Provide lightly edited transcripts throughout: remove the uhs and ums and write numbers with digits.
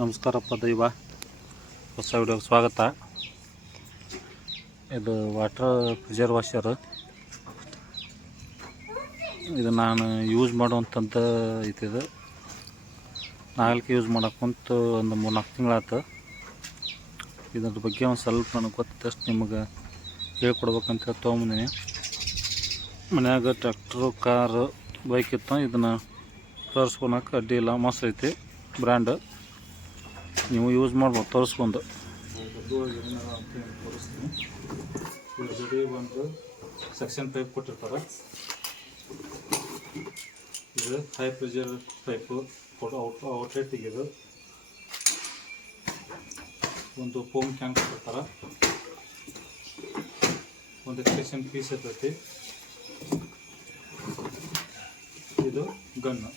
ನಮಸ್ಕಾರಪ್ಪ ದೈವ, ಹೊಸ ವಿಡಿಯೋಗೆ ಸ್ವಾಗತ. ಇದು ವಾಟರ್ ಪ್ರೆಷರ್ ವಾಷರ್. ಇದು ನಾನು ಯೂಸ್ ಮಾಡುವಂಥದ್ದು ಐತಿದು. ನಾಲ್ಕು ಯೂಸ್ ಮಾಡೋಕ್ಕಂತೂ ಒಂದು 3-4 ತಿಂಗಳಾಯ್ತು. ಇದ್ರ ಬಗ್ಗೆ ಒಂದು ಸ್ವಲ್ಪ ನನಗೆ ಗೊತ್ತಷ್ಟು ನಿಮಗೆ ಹೇಳ್ಕೊಡ್ಬೇಕಂತ ತೊಗೊಂಬಂದಿನಿ. ಮನ್ಯಾಗ ಟ್ರ್ಯಾಕ್ಟ್ರು, ಕಾರು, ಬೈಕ್ ಇತ್ತು. ಇದನ್ನು ತೋರಿಸ್ಕೊಳಕ್ಕೆ ಅಡ್ಡಿ ಇಲ್ಲ, ಮಸ್ತ್ ಐತಿ ಬ್ರ್ಯಾಂಡ್. ನೀವು ಯೂಸ್ ಮಾಡ್ಬೋದು ತೋರಿಸ್ಕೊಂಡು. ಒಂದು ಸೆಕ್ಷನ್ ಪೈಪ್ ಕೊಟ್ಟಿರ್ತಾರೆ. ಇದು ಹೈ ಪ್ರೆಷರ್ ಪೈಪು ಔಟ್ಲೆಟ್ ತೆಗೆದು ಒಂದು ಫೋಮ್ ಕ್ಯಾನ್ ಕೊಟ್ಟಿರ್ತಾರೆ. ಒಂದು ಎಕ್ಸ್ಟೆನ್ಷನ್ ಪೀಸ್ ಇರ್ತೈತಿ. ಇದು ಗನ್ನು.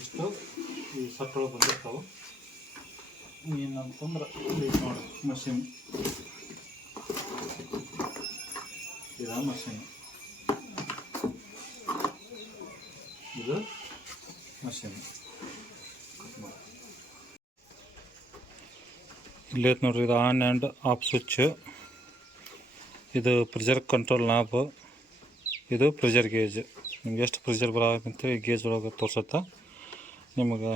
ಇಷ್ಟು ಈ ಸಟ್ಟೊಳಗೆ ಬಂದಿರ್ತಾವೆ. ಏನಂತಂದ್ರೆ ನೋಡಿ, ಮಷಿನ್ ಇದು ಮಷಿನ್. ಇದು ಮಷಿನ್ ಇಲ್ಲೈತೆ ನೋಡ್ರಿ. ಇದು ಆನ್ ಆ್ಯಂಡ್ ಆಫ್ ಸ್ವಿಚ್. ಇದು ಪ್ರೆಷರ್ ಕಂಟ್ರೋಲ್ ನಾಬ್. ಇದು ಪ್ರೆಷರ್ ಗೇಜ್. ನಿಮ್ಗೆ ಎಷ್ಟು ಪ್ರೆಷರ್ ಬರೋಕ್ಕಂತೇಳಿ ಗೇಜ್ ಒಳಗೆ ತೋರ್ಸತ್ತೆ. ನಿಮಗೆ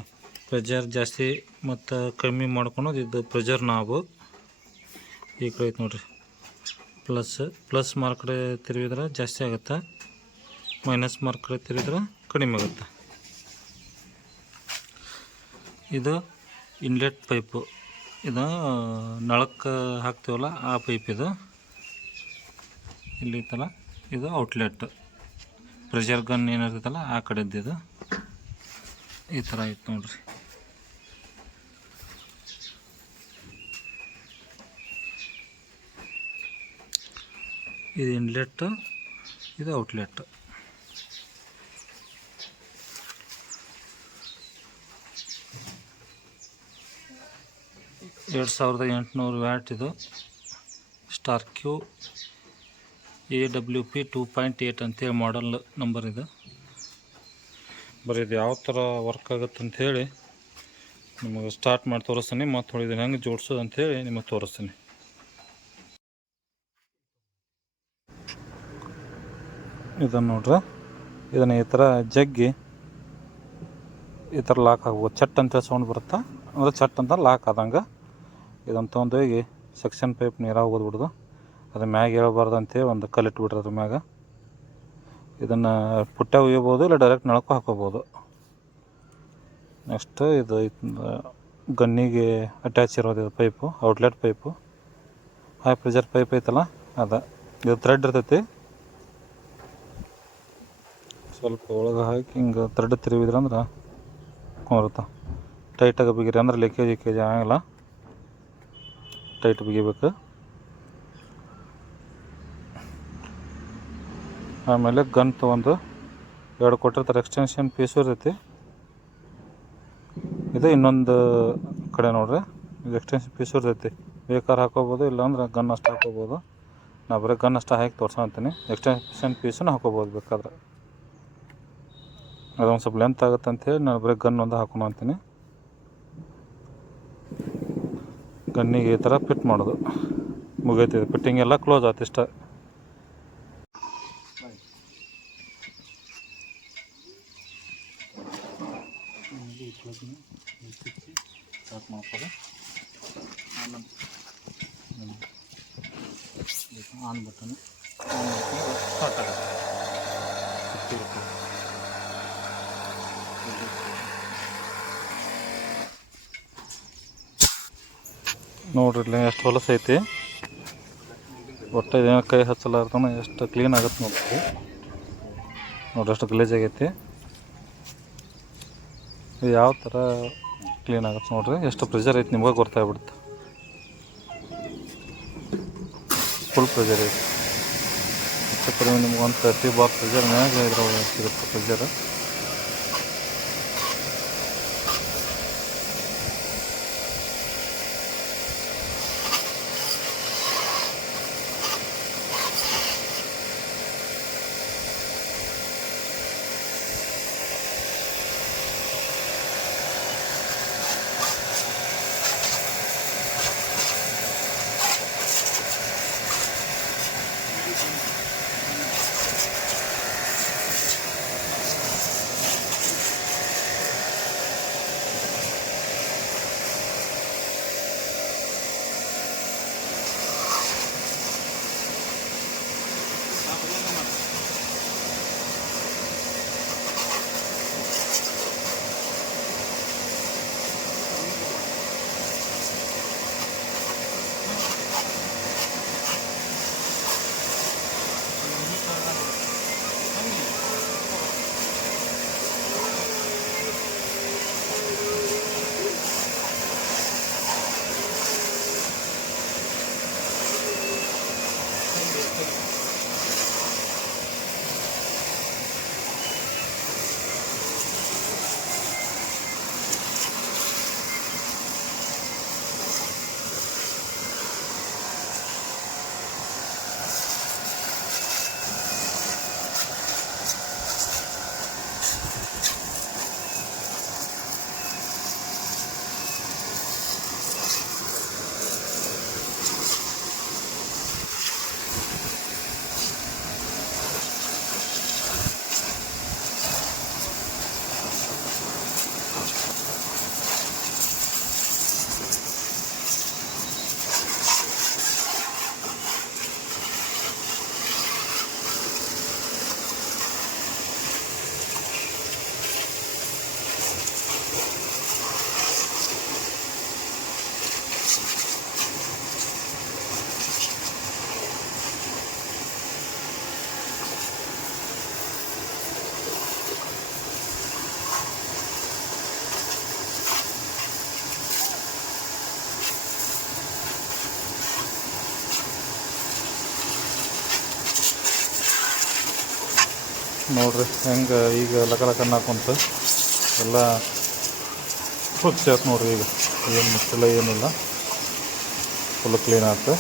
ಪ್ರೆಷರ್ ಜಾಸ್ತಿ ಮತ್ತು ಕಮ್ಮಿ ಮಾಡ್ಕೊಳೋದು ಇದು ಪ್ರೆಷರ್ ನಾಬು. ಈ ಕಡೆ ಐತೆ ನೋಡಿರಿ. ಪ್ಲಸ್ ಮಾರ್ಕ್ ಕಡೆ ತಿರುಗಿದ್ರೆ ಜಾಸ್ತಿ ಆಗುತ್ತೆ, ಮೈನಸ್ ಮಾರ್ಕ್ ಕಡೆ ತಿರುಗಿದ್ರೆ ಕಡಿಮೆ ಆಗುತ್ತೆ. ಇದು ಇನ್ಲೆಟ್ ಪೈಪು. ಇದು ನಳಕ್ಕೆ ಹಾಕ್ತೀವಲ್ಲ ಆ ಪೈಪ್. ಇದು ಇಲ್ಲಿ ಐತಲ್ಲ, ಇದು ಔಟ್ಲೆಟ್. ಪ್ರೆಷರ್ ಗನ್ ಏನಿರ್ತೈತಲ್ಲ ಆ ಕಡೆದ್ದು. ಇದು ಈ ಥರ ಐತೆ ನೋಡ್ರಿ. ಇದು ಇನ್ಲೆಟ್, ಇದು ಔಟ್ಲೆಟ್. $2800 ಇದು. ಸ್ಟಾರ್ ಕ್ಯೂ AWP 2.8 ಅಂತೇಳಿ ಮಾಡಲ್ ನಂಬರ್. ಇದು ಬರೀ ಇದು ಯಾವ ಥರ ವರ್ಕ್ ಆಗುತ್ತೆ ಅಂಥೇಳಿ ನಿಮಗೆ ಸ್ಟಾರ್ಟ್ ಮಾಡಿ ತೋರಿಸ್ತೀನಿ. ಮತ್ತು ಹೊಳಿದೀನಿ ಹೆಂಗೆ ಜೋಡಿಸೋದು ಅಂಥೇಳಿ ನಿಮಗೆ ತೋರಿಸ್ತೀನಿ. ಇದನ್ನು ನೋಡ್ರಿ. ಇದನ್ನು ಈ ಥರ ಜಗ್ಗಿ ಈ ಥರ ಲಾಕ್ ಆಗ್ಬೋದು. ಚಟ್ ಅಂತೇಳಿ ಸೌಂಡ್ ಬರುತ್ತೆ, ಅಂದರೆ ಚಟ್ ಅಂತ ಲಾಕ್ ಆದಂಗೆ. ಇದನ್ನು ತೊಗೊಂಡೋಗಿ ಸೆಕ್ಷನ್ ಪೈಪ್ ನೀರಾಗಿ ಓದ್ಬಿಡ್ದು. ಅದು ಮ್ಯಾಗ ಹೇಳ್ಬಾರ್ದು ಅಂತೇಳಿ ಒಂದು ಕಲ್ಲಿಟ್ಟು ಬಿಡ್ರಿ ಅದ್ರ ಮ್ಯಾಗ. ಇದನ್ನು ಪುಟ್ಟ ಒಯ್ಯಬೋದು, ಇಲ್ಲ ಡೈರೆಕ್ಟ್ ನಳಕ್ಕೂ ಹಾಕೋಬೋದು. ನೆಕ್ಸ್ಟ್ ಇದು ಗನ್ನಿಗೆ ಅಟ್ಯಾಚ್ ಇರೋದು ಇದು pipe, outlet pipe. High pressure pipe ಐತಲ್ಲ ಅದು. ಇದು ಥ್ರೆಡ್ ಇರ್ತೈತಿ. ಸ್ವಲ್ಪ ಒಳಗೆ ಹಾಕಿ ಹಿಂಗೆ ಥ್ರೆಡ್ ತಿರುಗಿದ್ರೆ ಅಂದ್ರೆ ಕುಂದಿರುತ್ತೆ. ಟೈಟಾಗಿ ಬಿಗಿರಿ ಅಂದ್ರೆ ಲೀಕೇಜ್ ಆಗಲ್ಲ. ಟೈಟ್ ಬಿಗಿಬೇಕು. ಆಮೇಲೆ ಗನ್ ತೊಗೊಂಡು 2 ಕೊಟ್ಟಿರ್ತಾರೆ. ಎಕ್ಸ್ಟೆನ್ಷನ್ ಪೀಸು ಇರ್ತೈತಿ. ಇದು ಇನ್ನೊಂದು ಕಡೆ ನೋಡ್ರಿ. ಇದು ಎಕ್ಸ್ಟೆನ್ಷನ್ ಪೀಸು ಇರ್ತೈತಿ. ಬೇಕಾದ್ರೆ ಹಾಕೋಬೋದು, ಇಲ್ಲಾಂದ್ರೆ ಗನ್ ಅಷ್ಟು ಹಾಕೋಬೋದು. ನಾ ಬರೀ ಗನ್ ಅಷ್ಟು ಹಾಕಿ ತೋರ್ಸಂತೀನಿ. ಎಕ್ಸ್ಟೆನ್ಷನ್ ಪೀಸನ್ನು ಹಾಕೋಬೋದು ಬೇಕಾದ್ರೆ. ಅದೊಂದು ಸ್ವಲ್ಪ ಲೆಂತ್ ಆಗುತ್ತೆ ಅಂಥೇಳಿ ನಾನು ಬರೀ ಗನ್ ಒಂದು ಹಾಕೋಣ ಅಂತೀನಿ. ಗನ್ನಿಗೆ ಈ ಥರ ಫಿಟ್ ಮಾಡೋದು ಮುಗೈತಿದೆ. ಫಿಟ್ಟಿಂಗ್ ಎಲ್ಲ ಕ್ಲೋಸ್ ಆಯ್ತು ಇಷ್ಟ. ಸ್ಟಾರ್ಟ್ ಮಾಡ್ಬೋದು. ಆನ್ ಬಟನ್ ಸ್ಟಾರ್ಟ್ ಆಗುತ್ತೆ. ನೋಡ್ರಿ ಇಲ್ಲಿ ಎಷ್ಟು ಹೊಲಸು ಐತಿ. ಒಟ್ಟು ಇದೇನು ಕೈ ಹಚ್ಚಲಾರ್ತಾನೆ ಎಷ್ಟು ಕ್ಲೀನ್ ಆಗುತ್ತೆ ನೋಡ್ರಿ. ನೋಡ್ರಿ ಎಷ್ಟು ಗಲೀಜ್ ಆಗೈತಿ. ಇದು ಯಾವ ಥರ ಕ್ಲೀನ್ ಆಗುತ್ತೆ ನೋಡ್ರಿ. ಎಷ್ಟು ಪ್ರೆಷರ್ ಐತಿ ನಿಮ್ಗೆ ಗೊತ್ತಾಗ್ಬಿಡುತ್ತೆ. ಫುಲ್ ಪ್ರೆಷರ್ ಐತಿ. ಹೆಚ್ಚು ಕಡಿಮೆ ನಿಮ್ಗೆ ಒಂದು 30 ಬಾರ್ ಪ್ರೆಷರ್ ಮ್ಯಾಗ ಇದ್ರೊಳಗೆ ಸಿಗುತ್ತೆ ಪ್ರೆಷರ್. ನೋಡಿರಿ ಹೆಂಗೆ ಈಗ ಲಕ ಹಾಕೊಂತ ಎಲ್ಲ ಸ್ವಚ್ಛ ಆಯ್ತು ನೋಡಿರಿ. ಈಗ ಏನು ಮುಚ್ಚಿಲ್ಲ ಏನಿಲ್ಲ, ಫುಲ್ ಕ್ಲೀನ್ ಆಯ್ತು.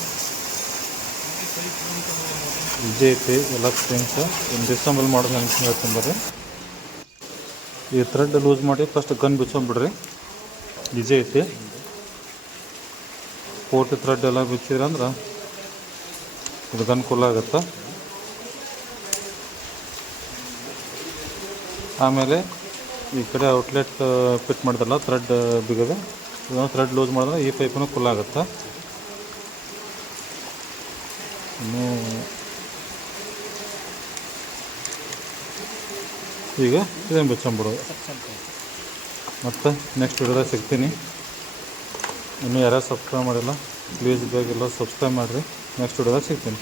ಈಜಿ ಐತಿ ಎಲ್ಲ ಥಿಂಗ್ಸ್. ಒಂದು ದಿವಸ ಮೇಲೆ ಮಾಡೋದು ನನಗೆ ಹೇಳ್ತೀನಿ ಬರ್ರಿ. ಈ ಥ್ರೆಡ್ ಲೂಸ್ ಮಾಡಿ ಫಸ್ಟ್ ಗನ್ ಬಿಚ್ಕೊಂಡ್ಬಿಡ್ರಿ. ಈಜಿ ಐತಿ. ಪೋಟಿ ಥ್ರೆಡ್ ಎಲ್ಲ ಬಿಚ್ಚಿದ್ರಂದ್ರೆ ಇದು ಗನ್ ಕೂಲ್ ಆಗುತ್ತೆ. ಆಮೇಲೆ ಈ ಕಡೆ ಔಟ್ಲೆಟ್ ಫಿಟ್ ಮಾಡಿದ್ರಲ್ಲ ಥ್ರೆಡ್ ಬಿಗದು, ಇದನ್ನು ಥ್ರೆಡ್ ಲೂಸ್ ಮಾಡಿದ್ರೆ ಈ ಪೈಪನ್ನು ಕೂಲ್ ಆಗುತ್ತೆ. ಇನ್ನೂ ಈಗ ಇದನ್ನು ಬಿಚ್ಕೊಂಬಿಡೋದು. ಮತ್ತು ನೆಕ್ಸ್ಟ್ ವಿಡಿಯೋದಾಗ ಸಿಗ್ತೀನಿ. ಇನ್ನೂ ಯಾರ್ಯಾರು ಸಬ್ಸ್ಕ್ರೈಬ್ ಮಾಡಿಲ್ಲ ಪ್ಲೀಸ್ ಬೇಗೆಲ್ಲ ಸಬ್ಸ್ಕ್ರೈಬ್ ಮಾಡಿರಿ. ನೆಕ್ಸ್ಟ್ ವಿಡಿಯೋದಾಗ ಸಿಗ್ತೀನಿ.